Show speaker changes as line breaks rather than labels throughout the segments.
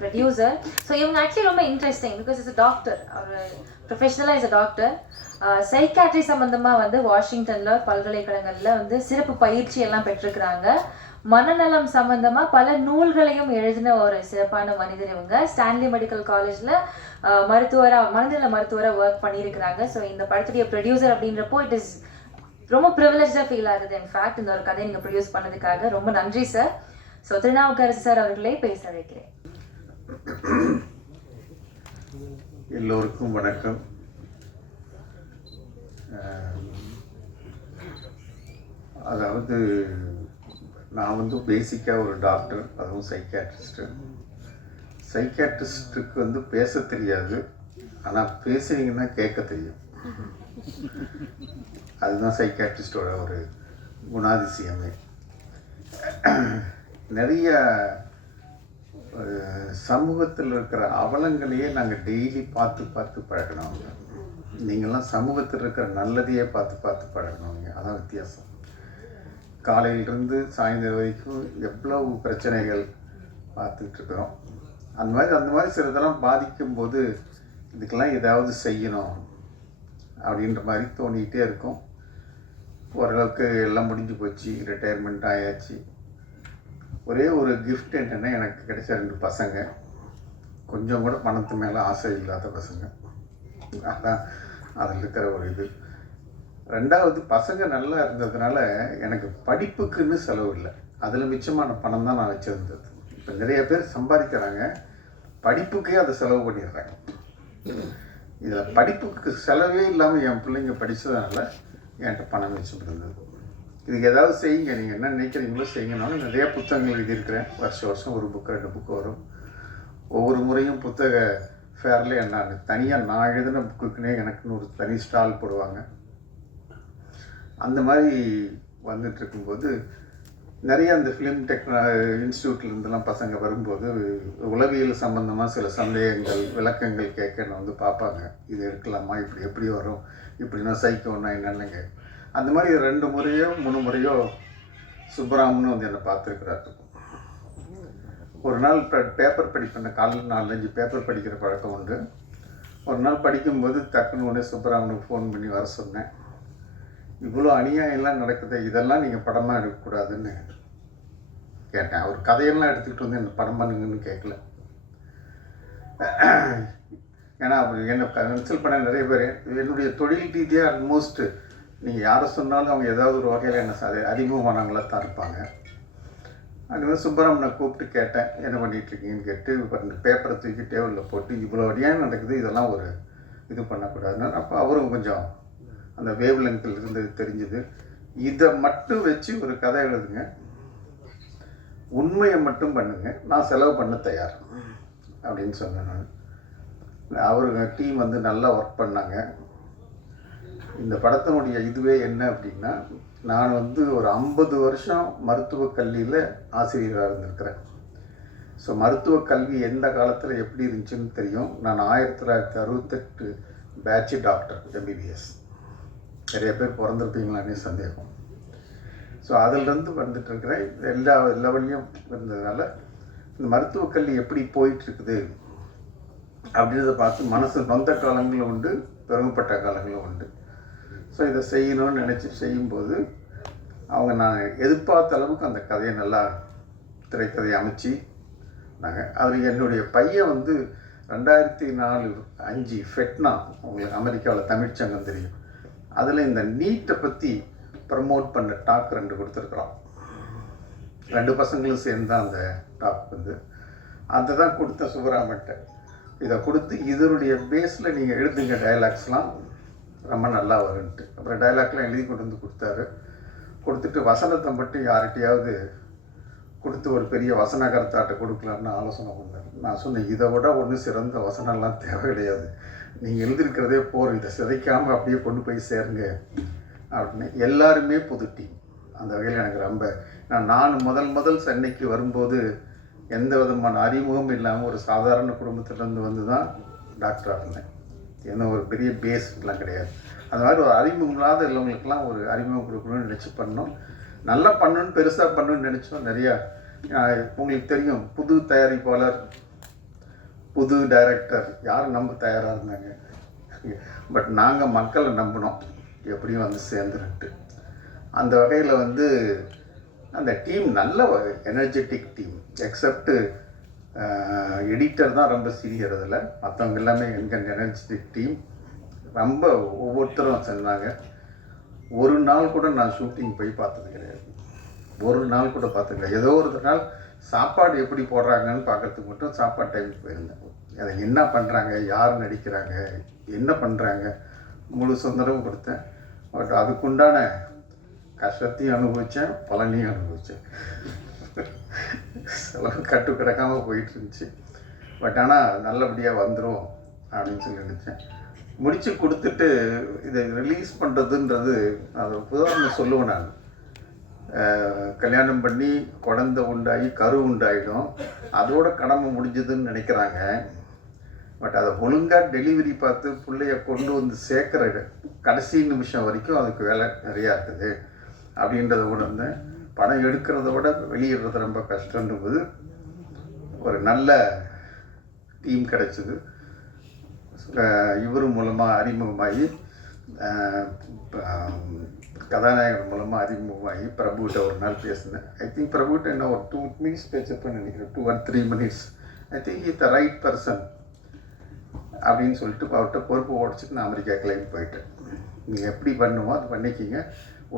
Producer so இவங்க actually ரொம்ப interesting because is doctor அவர் ப்ரொஃபஷனலாக இஸ் அ டாக்டர் சைக்காட்ரி சம்மந்தமாக வந்து வாஷிங்டனில் பல்கலைக்கழகங்களில் வந்து சிறப்பு பயிற்சி எல்லாம் பெற்றிருக்கிறாங்க. மனநலம் சம்பந்தமா பல நூல்களையும் எழுதின ஒரு சிறப்பான மனிதர் இவங்க. ஸ்டான்லி மெடிக்கல் காலேஜ்ல மருத்துவரா மனநல மருத்துவரா ஒர்க் பண்ணியிருக்கிறாங்க. ஸோ இந்த படத்துடைய ப்ரொடியூசர் அப்படின்றப்போ இட் இஸ் ரொம்ப ப்ரிவிலேஜாக ஃபீல் ஆகுது. இன்ஃபேக்ட் இந்த ஒரு கதையை நீங்கள் ப்ரொடியூஸ் பண்ணதுக்காக ரொம்ப நன்றி சார் ஸோ திருநாவுக்கரசு சார் அவர்களே பேச வைக்கிறேன்
எல்லோருக்கும் வணக்கம். அதாவது நான் வந்து பேசிக்காக ஒரு டாக்டர் அதுவும் சைக்காட்ரிஸ்ட்டு சைக்காட்ரிஸ்ட்டுக்கு வந்து பேச தெரியாது. ஆனால் பேசுனீங்கன்னா கேட்க தெரியும். அதுதான் சைக்காட்ரிஸ்டோட ஒரு குணாதிசயமே. நிறைய சமூகத்தில் இருக்கிற அவலங்களையே நாங்கள் டெய்லி பார்த்து பார்த்து பழகினோங்க நீங்கள்லாம் சமூகத்தில் இருக்கிற நல்லதையே பார்த்து பார்த்து பழகினவங்க அதான் வித்தியாசம். காலையிலிருந்து சாயந்தரம் வரைக்கும் எவ்வளவு பிரச்சனைகள் பார்த்துட்டு இருக்கிறோம். அந்த மாதிரி அந்த மாதிரி சிலதெல்லாம் பாதிக்கும்போது இதுக்கெல்லாம் ஏதாவது செய்யணும் அப்படின்ற மாதிரி தோணிக்கிட்டே இருக்கும். ஓரளவுக்கு எல்லாம் முடிஞ்சு போச்சு. ரிட்டையர்மெண்ட் ஆயாச்சு. ஒரே ஒரு கிஃப்ட் என்னென்னா எனக்கு கிடைச்ச ரெண்டு பசங்க. கொஞ்சம் கூட பணத்து மேலே ஆசை இல்லாத பசங்க. அதான் அதில் இருக்கிற ஒரு இது. ரெண்டாவது பசங்க நல்லா இருந்ததுனால எனக்கு படிப்புக்குன்னு செலவு இல்லை. அதில் மிச்சமான பணம் தான் நான் வச்சுருந்தது. இப்போ நிறைய பேர் சம்பாதிக்கிறாங்க. படிப்புக்கே அதை செலவு பண்ணிடுறாங்க. இதில் படிப்புக்கு செலவே இல்லாமல் என் பிள்ளைங்க படித்ததுனால என்கிட்ட பணம் வச்சுருந்தது இதுக்கு ஏதாவது செய்யுங்க. நீங்கள் என்ன நினைக்கிறீங்களோ செய்யுங்கனாலும் நிறைய புத்தகங்கள் எழுதியிருக்கிறேன். வருஷம் வருஷம் ஒரு புக்கு ரெண்டு புக்கு வரும். ஒவ்வொரு முறையும் புத்தக ஃபேரில் நான் தனியாக நான் எழுதின புக்குக்குன்னே எனக்குன்னு ஒரு தனி ஸ்டால் போடுவாங்க. அந்த மாதிரி வந்துட்டு இருக்கும்போது நிறைய அந்த ஃபிலிம் டெக்னா இன்ஸ்டியூட்லேருந்துலாம் பசங்க வரும்போது உளவியல் சம்மந்தமாக சில சந்தேகங்கள் விளக்கங்கள் கேட்க வந்து பார்ப்பாங்க. இது எடுக்கலாமா? இப்படி எப்படி வரும்? இப்படின்னா சைக்கோன்னா என்னென்னங்க கேட்கும் அந்த மாதிரி ரெண்டு முறையோ மூணு முறையோ சுப்பராமன் வந்து என்னை பார்த்துருக்குறாரு. ஒரு நாள் பேப்பர் படிப்பேன். காலையில் நாலஞ்சு பேப்பர் படிக்கிற பழக்கம் உண்டு. ஒரு நாள் படிக்கும்போது டக்குன்னு உடனே சுப்பராமனுக்கு ஃபோன் பண்ணி வர சொன்னேன். இவ்வளோ அநியாயம்லாம் நடக்குது இதெல்லாம் நீங்கள் படமாக எடுக்கக்கூடாதுன்னு கேட்டேன். அவர் கதையெல்லாம் எடுத்துக்கிட்டு வந்து என்ன படம் பண்ணுங்கன்னு கேட்கல. ஏன்னா அவர் என்னை கன்சல்ட் பண்ண நிறைய பேர். என்னுடைய தொழில் ரீதியாக அட்மோஸ்ட்டு நீங்கள் யாரை சொன்னாலும் அவங்க ஏதாவது ஒரு வகையில் என்ன அது அறிமுகமானவங்களாக தான் இருப்பாங்க. அது வந்து சுப்பராமனை கூப்பிட்டு கேட்டேன் என்ன பண்ணிட்டு இருக்கீங்கன்னு கேட்டு இப்போ பேப்பரை தூக்கி டேபிளில் போட்டு இவ்வளோ அடியாக நடக்குது இதெல்லாம் ஒரு இது பண்ணக்கூடாதுன்னு அப்போ அவரும் கொஞ்சம் அந்த வேவ் லென்த்தில் இருந்து தெரிஞ்சுது. இதை மட்டும் வச்சு ஒரு கதை எழுதுங்க. உண்மையை மட்டும் பண்ணுங்க. நான் செலவு பண்ண தயார். அப்படின்னு சொன்னேன் நான். அவருங்க டீம் வந்து நல்லா ஒர்க் பண்ணாங்க. இந்த படத்தினுடைய இதுவே என்ன அப்படின்னா நான் வந்து ஒரு ஐம்பது வருஷம் மருத்துவக் கல்வியில் ஆசிரியராக இருந்திருக்கிறேன். ஸோ மருத்துவக் கல்வி எந்த காலத்தில் எப்படி இருந்துச்சுன்னு தெரியும். நான் ஆயிரத்தி தொள்ளாயிரத்தி அறுபத்தெட்டு பேட்ச் டாக்டர் எம்பிபிஎஸ் நிறைய பேர் பிறந்திருப்பீங்களானே சந்தேகம். ஸோ அதிலிருந்து வந்துட்டுருக்கிறேன். எல்லா லெவல்லையும் இருந்ததுனால இந்த மருத்துவக் கல்வி எப்படி போயிட்டுருக்குது அப்படின்றத பார்த்து மனசு நொந்த காலங்களும் உண்டு பெருமைப்பட்ட காலங்களும் உண்டு. ஸோ இதை செய்யணும்னு நினச்சி செய்யும்போது அவங்க நான் எதிர்பார்த்த அளவுக்கு அந்த கதையை நல்லா திரைக்கதையை அமைச்சு நாங்கள் அதில் என்னுடைய பையன் வந்து ரெண்டாயிரத்தி நாலு அஞ்சு ஃபெட்னா உங்களுக்கு அமெரிக்காவில் தமிழ்ச்சங்கம் தெரியும். அதில் இந்த நீட்டை பற்றி ப்ரமோட் பண்ண டாக் ரெண்டு கொடுத்துருக்குறோம் ரெண்டு பசங்களும் சேர்ந்து தான் அந்த டாக் வந்து. அதை தான் கொடுத்த சுப்பராமன்ட்ட இதை கொடுத்து இதனுடைய பேஸில் நீங்கள் எழுதுங்க டயலாக்ஸ்லாம் ரொம்ப நல்லா வரும்ன்ட்டு அப்புறம் டயலாக்லாம் எழுதி கொண்டு வந்து கொடுத்தாரு. கொடுத்துட்டு வசனத்தை மட்டும் யார்கிட்டையாவது கொடுத்து ஒரு பெரிய வசனகர்த்தாட்ட கொடுக்கலான்னு ஆலோசனை பண்ணார். நான் சொன்னேன் இதை விட ஒன்றும் சிறந்த வசனம்லாம் தேவை கிடையாது. நீங்கள் எழுதியிருக்கிறதே போர். இதை சிதைக்காமல் அப்படியே கொண்டு போய் சேருங்க. அப்படின்னு. எல்லாருமே புது டீம் அந்த வகையில் எனக்கு ரொம்ப நான் நான் முதல் முதல் சென்னைக்கு வரும்போது எந்த விதமான அறிமுகம் இல்லாமல் ஒரு சாதாரண குடும்பத்திலேருந்து வந்து தான் டாக்டராக இருந்தேன். என்ன ஒரு பெரிய பேஸ்லாம் கிடையாது. அது மாதிரி ஒரு அறிமுகம் இல்லாத உள்ளவங்களுக்கெல்லாம் ஒரு அறிமுகம் கொடுக்கணும்னு நினச்சி பண்ணோம் நல்லா பண்ணணும்னு பெருசாக பண்ணணும்னு நினச்சோம். நிறையா உங்களுக்கு தெரியும் புது தயாரிப்பாளர் புது டைரக்டர் யார் நம்ப தயாராக இருந்தாங்க. பட் நாங்கள் மக்களை நம்பினோம். எப்படியும் வந்து சேர்ந்துருட்டு அந்த வகையில் வந்து அந்த டீம் நல்ல எனர்ஜெட்டிக் டீம் எக்ஸப்ட்டு எடிட்டர் தான் ரொம்ப சீனியர் அதில். மற்றவங்க எல்லாமே எங்கள் எனர்ஜெட்டிக் டீம் ரொம்ப ஒவ்வொருத்தரும் சொன்னாங்க. ஒரு நாள் கூட நான் ஷூட்டிங் போய் பார்த்தது கிடையாது. ஒரு நாள் கூட பார்த்ததில்ல ஏதோ ஒரு நாள் சாப்பாடு எப்படி போடுறாங்கன்னு பார்க்கறதுக்கு மட்டும் சாப்பாடு டைமுக்கு போயிருந்தேன். அதை என்ன பண்ணுறாங்க யார் நடிக்கிறாங்க என்ன பண்ணுறாங்க முழு சுதந்திரம் கொடுத்தேன். பட் அதுக்குண்டான கஷ்டத்தையும் அனுபவித்தேன் பலனையும் அனுபவித்தேன் செலவு கட்டு கிடக்காமல் போயிட்டு இருந்துச்சு பட் ஆனால் நல்லபடியாக வந்துடும் அப்படின்னு சொல்லி நினச்சேன். முடித்து கொடுத்துட்டு இதை ரிலீஸ் பண்ணுறதுன்றது அது உதாரணம் சொல்லுவேன் நான். கல்யாணம் பண்ணி குழந்தை உண்டாகி கரு உண்டாயிடும். அதோட கடமை முடிஞ்சதுன்னு நினைக்கிறாங்க. பட் அதை ஒழுங்காக டெலிவரி பார்த்து பிள்ளைய கொண்டு வந்து சேர்க்குற கடைசி நிமிஷம் வரைக்கும் அதுக்கு வேலை நிறையா இருக்குது. அப்படின்றத உணர்ந்தேன். பணம் எடுக்கிறத விட வெளியிடுறது ரொம்ப கஷ்டன்றது ஒரு நல்ல டீம் கிடச்சிது. இவர் மூலமாக அறிமுகமாகி கதாநாயகன் கதாநாயகர் மூலமாக அறிமுகமாகி பிரபுகிட்ட ஒரு நாள் பேசினேன். ஐ திங்க் பிரபுகிட்ட என்ன ஒரு டூ மினிட்ஸ் பேச்சப்ப நினைக்கிறேன். Two one three minutes I think it the right person அப்படின்னு சொல்லிட்டு அவர்கிட்ட பொறுப்பு உடச்சிட்டு நான் அமெரிக்கா கிளம்பி போயிட்டேன். நீங்கள் எப்படி பண்ணுமோ அது பண்ணிக்கிங்க.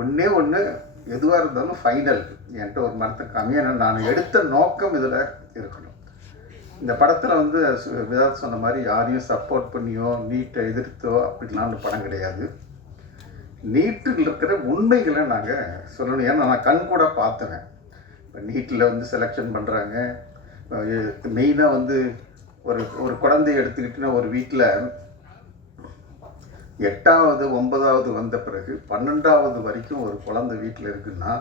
ஒன்றே ஒன்று எதுவாக இருந்தாலும் ஃபைனல் என்கிட்ட ஒரு மரத்தை கம்மியாக நான் எடுத்த நோக்கம் இதில் இருக்கணும். இந்த படத்தில் வந்து விதாத் சொன்ன மாதிரி யாரையும் சப்போர்ட் பண்ணியோ நீட்டை எதிர்த்தோ அப்படிலாம் படம் கிடையாது. நீட்டில் இருக்கிற உண்மைகளை நாங்கள் சொல்லணும். ஏன்னா நான் கண் கூட பார்த்துவேன். இப்போ நீட்டில் வந்து செலெக்ஷன் பண்ணுறாங்க மெயினாக வந்து ஒரு ஒரு குழந்தைய எடுத்துக்கிட்டுன்னா ஒரு வீட்டில் எட்டாவது ஒன்பதாவது வந்த பிறகு பன்னெண்டாவது வரைக்கும் ஒரு குழந்தை வீட்டில் இருக்குன்னா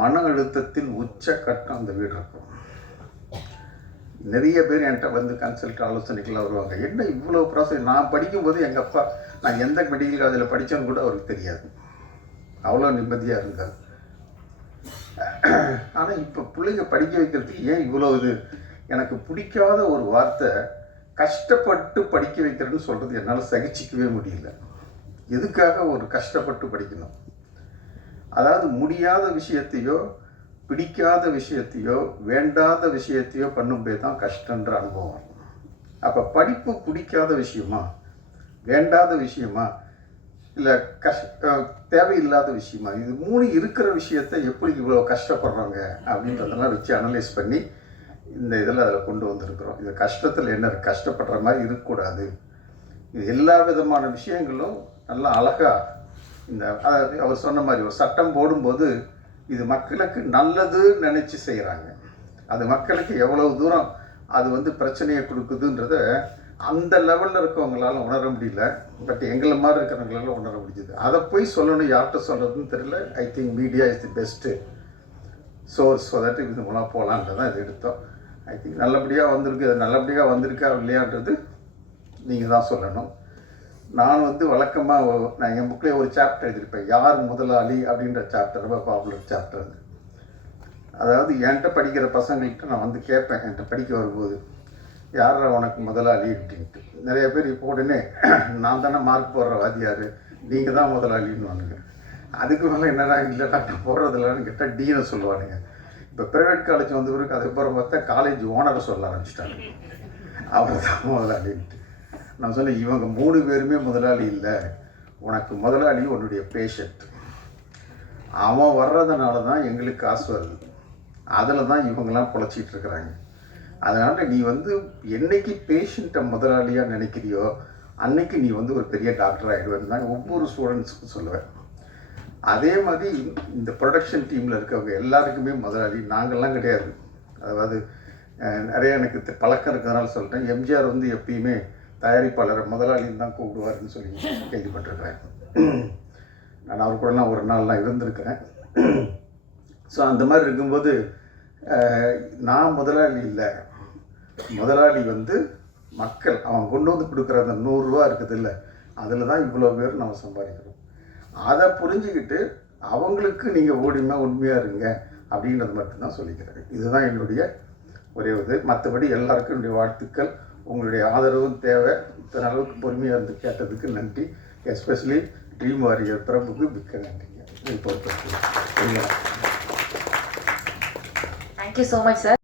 மன அழுத்தத்தின் உச்சக்கட்டம் அந்த வீடு இருக்கும். நிறைய பேர் என்கிட்ட வந்து கன்சல்ட் ஆலோசனைக்கெல்லாம் வருவாங்க. என்ன இவ்வளோ ப்ராசஸ் நான் படிக்கும்போது எங்கள் அப்பா நான் எந்த மெடிக்கல் காலேஜில் படித்தேன்னு கூட அவருக்கு தெரியாது. அவ்வளோ நிம்மதியாக இருந்தார். ஆனால் இப்போ பிள்ளைங்க படிக்க வைக்கிறதுக்கு ஏன் இவ்வளோ இது? எனக்கு பிடிக்காத ஒரு வார்த்தை கஷ்டப்பட்டு படிக்க வைக்கிறேன்னு சொல்கிறது என்னால் சகிச்சிக்கவே முடியல. எதுக்காக ஒரு கஷ்டப்பட்டு படிக்கணும்? அதாவது முடியாத விஷயத்தையோ பிடிக்காத விஷயத்தையோ வேண்டாத விஷயத்தையோ பண்ணும்போது தான் கஷ்டன்ற அனுபவம் அப்போ படிப்பு பிடிக்காத விஷயமா? வேண்டாத விஷயமா? இல்லை கஷ் தேவையில்லாத விஷயமா? இது மூணு இருக்கிற விஷயத்த எப்படி இவ்வளோ கஷ்டப்படுறாங்க அப்படின்றதெல்லாம் வச்சு அனலைஸ் பண்ணி இந்த இதில் அதில் கொண்டு வந்திருக்கிறோம். இது கஷ்டத்தில் என்ன கஷ்டப்படுற மாதிரி இருக்கக்கூடாது. இது எல்லா விதமான விஷயங்களும் நல்லா அழகாக இந்த அதாவது அவர் சொன்ன மாதிரி ஒரு சட்டம் போடும்போது இது மக்களுக்கு நல்லதுன்னு நினச்சி செய்கிறாங்க. அது மக்களுக்கு எவ்வளவு தூரம் அது வந்து பிரச்சனையை கொடுக்குதுன்றத அந்த லெவலில் இருக்கவங்களால உணர முடியல. பட் எங்களை மாதிரி இருக்கிறவங்களால உணர முடிஞ்சுது. அதை போய் சொல்லணும் யார்கிட்ட சொல்கிறதுன்னு தெரியல. I think media is the best source so that இது மூலம் போகலான்றதான் இது எடுத்தோம். ஐ திங்க் நல்லபடியாக வந்திருக்கு. அது நல்லபடியாக வந்திருக்கா இல்லையான்றது நீங்கள் தான் சொல்லணும். நான் வந்து வழக்கமாக நான் என் புக்கில் ஒரு சாப்டர் எழுதியிருப்பேன். யார் முதலாளி அப்படின்ற சாப்டர் ரொம்ப பாப்புலர் சாப்டர் அது. அதாவது என்கிட்ட படிக்கிற பசங்கள்கிட்ட நான் வந்து கேட்பேன். என்கிட்ட படிக்க வரும்போது யார் உனக்கு முதலாளி? அப்படின்ட்டு. நிறைய பேர் இப்போ உடனே நான் தானே மார்க் போடுற வாத்தியார். நீங்கள் தான் முதலாளின்னு வானுங்க அதுக்கு மேலே என்னடா இல்லைடா நான் போடுறதில்லன்னு கேட்டால் டீனை சொல்லுவானுங்க. இப்போ ப்ரைவேட் காலேஜ் வந்த பிறகு அதுக்கப்புறம் பார்த்தா காலேஜ் ஓனரை சொல்ல ஆரம்பிச்சிட்டாங்க அவர் தான் முதலாளின்ட்டு நான் சொல்ல இவங்க மூணு பேருமே முதலாளி இல்லை. உனக்கு முதலாளி உன்னுடைய பேஷண்ட் அவன் வர்றதுனால தான் எங்களுக்கு காசு வருது. அதில் தான் இவங்கெல்லாம் குழச்சிட்டு இருக்கிறாங்க. அதனால் நீ வந்து என்னைக்கு பேஷண்ட்டை முதலாளியாக நினைக்கிறியோ அன்னைக்கு நீ வந்து ஒரு பெரிய டாக்டர் ஆகிடுவேன்னு தான் ஒவ்வொரு ஸ்டூடெண்ட்ஸுக்கும் சொல்லுவேன். அதே மாதிரி இந்த ப்ரொடக்ஷன் டீமில் இருக்கவங்க எல்லாருக்குமே முதலாளி நாங்கள்லாம் கிடையாது. அதாவது நிறைய எனக்கு பழக்கம் இருக்கிறதுனால சொல்லிட்டேன். எம்ஜிஆர் வந்து எப்பயுமே தயாரிப்பாளரை முதலாளின்னு தான் கூப்பிடுவாருன்னு சொல்லி கேள்விப்பட்டிருக்கிறேன். நான் அவர் கூடலாம் ஒரு நாள்லாம் இருந்திருக்கிறேன். ஸோ அந்த மாதிரி இருக்கும்போது நான் முதலாளி இல்லை. முதலாளி வந்து மக்கள் அவன் கொண்டு வந்து கொடுக்குற அந்த நூறுரூவா இருக்குது இல்லை அதில் தான் இவ்வளோ பேர் நம்ம சம்பாதிக்கிறோம். அதை புரிஞ்சுக்கிட்டு அவங்களுக்கு நீங்கள் ஓடிமா உண்மையாக இருங்க அப்படின்றது மட்டும்தான் சொல்லிக்கிறேன். இதுதான் என்னுடைய ஒரே இது. மற்றபடி எல்லாருக்கும் என்னுடைய வாழ்த்துக்கள். உங்களுடைய ஆதரவும் தேவை. இத்தனை அளவுக்கு பொறுமையாக இருந்து கேட்டதுக்கு நன்றி. எஸ்பெஷலி ட்ரீம் வாரியர் பிரபுக்கு மிக்க நன்றிங்க பொறுத்த
தேங்க்யூ ஸோ மச் சார்